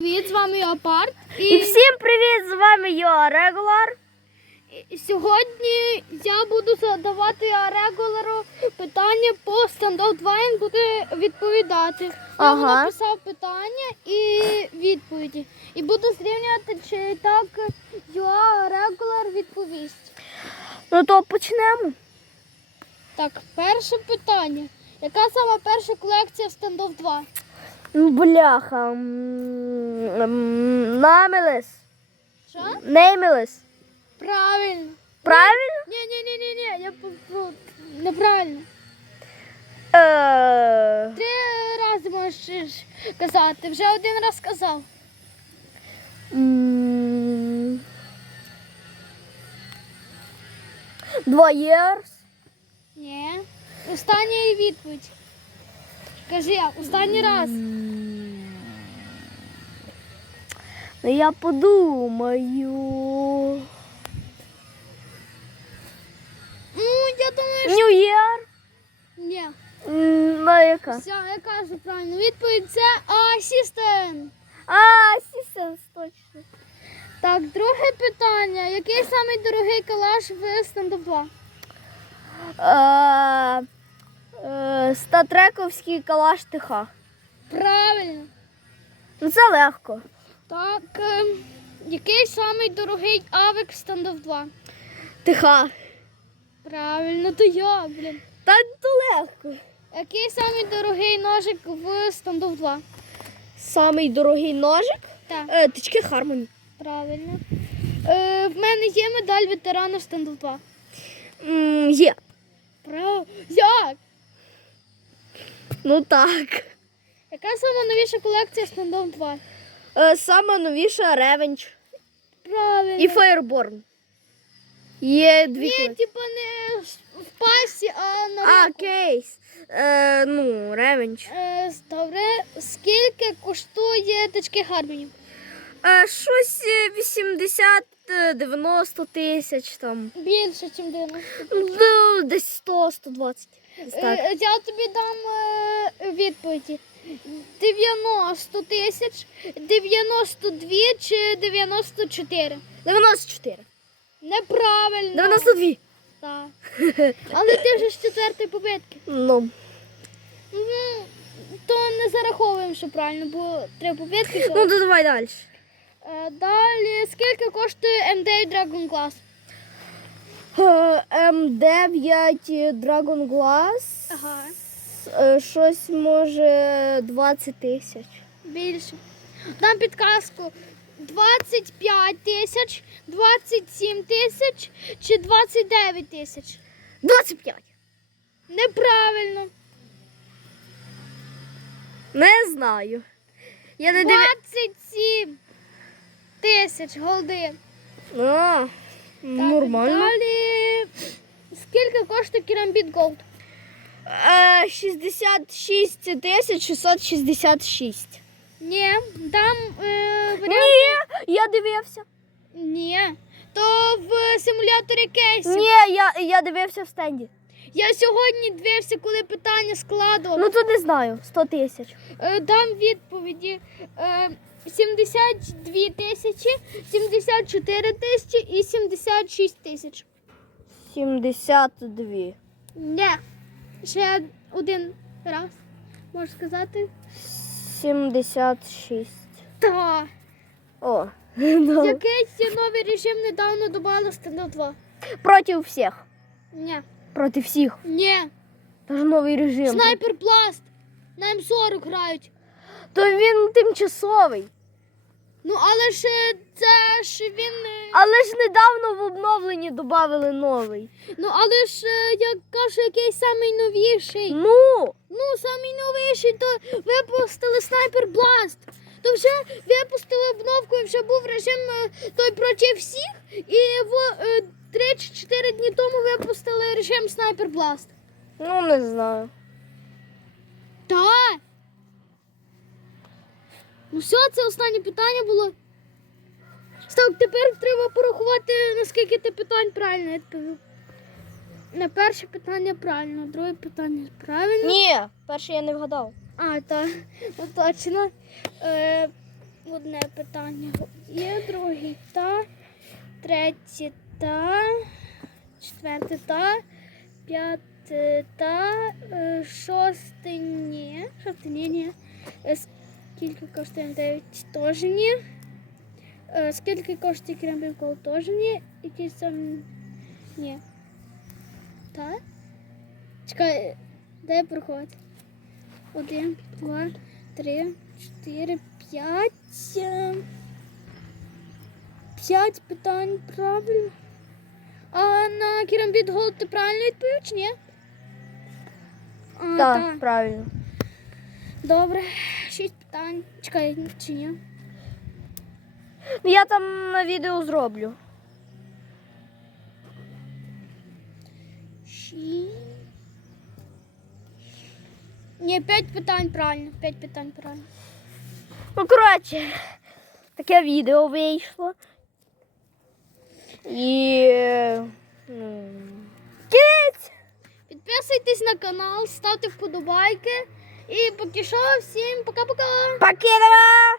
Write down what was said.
Привіт, з вами Апарт. І всім привіт! З вами я Регулар. І сьогодні я буду задавати Регулару питання по стендап 2, він буде відповідати. Я Ага. йому написав питання і відповіді. І буду зрівнювати, чи так я Регулар відповість. Ну то почнемо. Так, перше питання. Яка сама перша колекція в стендап 2? Бляха. Намелес. Що? Неймелес. Правильно. Правильно? Ні, ні, ні, ні, ні, я неправильно. Е, Три рази можеш казати. Вже один раз сказав. м, Два years. Ні. Остання відповідь. Кажи, останній раз. Ну, Я подумаю. Ну, я думаю, що New Year. ні. М, Ну, яка? Все, я кажу правильно. Відповідь це асістент. А, Assistance, точно. Так, друге питання. Який самий дорогий калаш в стендап 2? Е, е, Статрековський калаш ТХ. Правильно. Ну це легко. Так. ем, який самий дорогий авик в стендап 2? ТХ. Правильно, то я, блін. Та то легко. Який самий дорогий ножик в стендап 2? Самий дорогий ножик. Так. Е, тички Хармоні. Правильно. Е, в мене є медаль ветерана стендап 2. М, є. Прав... Як? Ну так. Яка сама новіша колекція стендап 2? Е, сама новіша Ревенч. Правильно. І Фаєрборн. Є дві Ні, колекції. типа не в пасі, а на А, кейс. Е, ну, Ревенч. Е, добре. Скільки коштує тачки Гармонів? Е, щось е, 80-90 тисяч там. Більше, ніж 90. Ну, десь 100-120. Десь. Е, я тобі дам е, відповіді. 90 тисяч, 92 чи 94? 94. Неправильно. 92. Так. Але ти вже з четвертої попитки. Ну. Мгм. То не зараховуємо, що правильно, бо три попитки. Ну, то давай далі. Е, Далі, скільки коштує MD Dragon Glass? Е, М9 Dragon Glass. Ага. Е, Щось може 20 тисяч. Більше. Дам підказку. 25 тисяч, 27 тисяч чи 29 тисяч? 25. Неправильно. Не знаю. Я не 27 тисяч голди. А, Так, нормально. Далі. Скільки коштує керамбіт Голд? Е, 66 тисяч 666. Ні, дам е. Ні, я дивився. Ні. То в симуляторі кейсів. Ні, я, я дивився в стенді. Я сьогодні дивився, коли питання складував. Ну то не знаю, 100 тисяч. Е, Дам відповіді. Е, 72 тисячі, 74 тисячі і 76 тисяч. 72. Ні. Ще один раз. Можеш сказати? 76. Так. О. ну. Якийсь новий режим недавно додали стендап 2. Проти всіх. Ні. Проти всіх. Ні. Тож новий режим. Снайпер Бласт. На М40 грають. То він тимчасовий. Ну, але ж е, це ж він. Але ж недавно в обновленні додали новий. Ну, але ж е, я кажу, який самий новіший. Ну, Ну, самий новіший, то випустили снайпер Бласт. То вже випустили обновку і вже був режим е, той проти всіх. І в е, 3 чи 4 дні тому випустили режим снайпер Бласт. ну не знаю. Так. Ну все, це останнє питання було. Так, тепер треба порахувати, наскільки ти питань правильно відповів. На перше питання правильно, друге питання правильно. Ні, перше я не вгадав. А, так, ну точно. Е, одне питання. Є друге та, третє та, четверте та, п'яте та, е, шосте ні. Шосте ні, ні. Е, Скільки коштує 9 теж ні. Е, Скільки коштує крембінкол теж ні. Якісь там ні. Так? Чекай, дай проход. Один, два, три, чотири, п'ять. е, П'ять питань правильно. А на керамбіт голд ти правильно відповів чи ні? А, так. правильно. Добре. Шість питань. Чекай, чи ні? Ну, Я там на відео зроблю. Ні, п'ять питань правильно. П'ять питань правильно. Ну, коротше, таке відео вийшло. І. ну! Підписуйтесь на канал, ставте вподобайки. І поки що всім пока-пока. Покидова!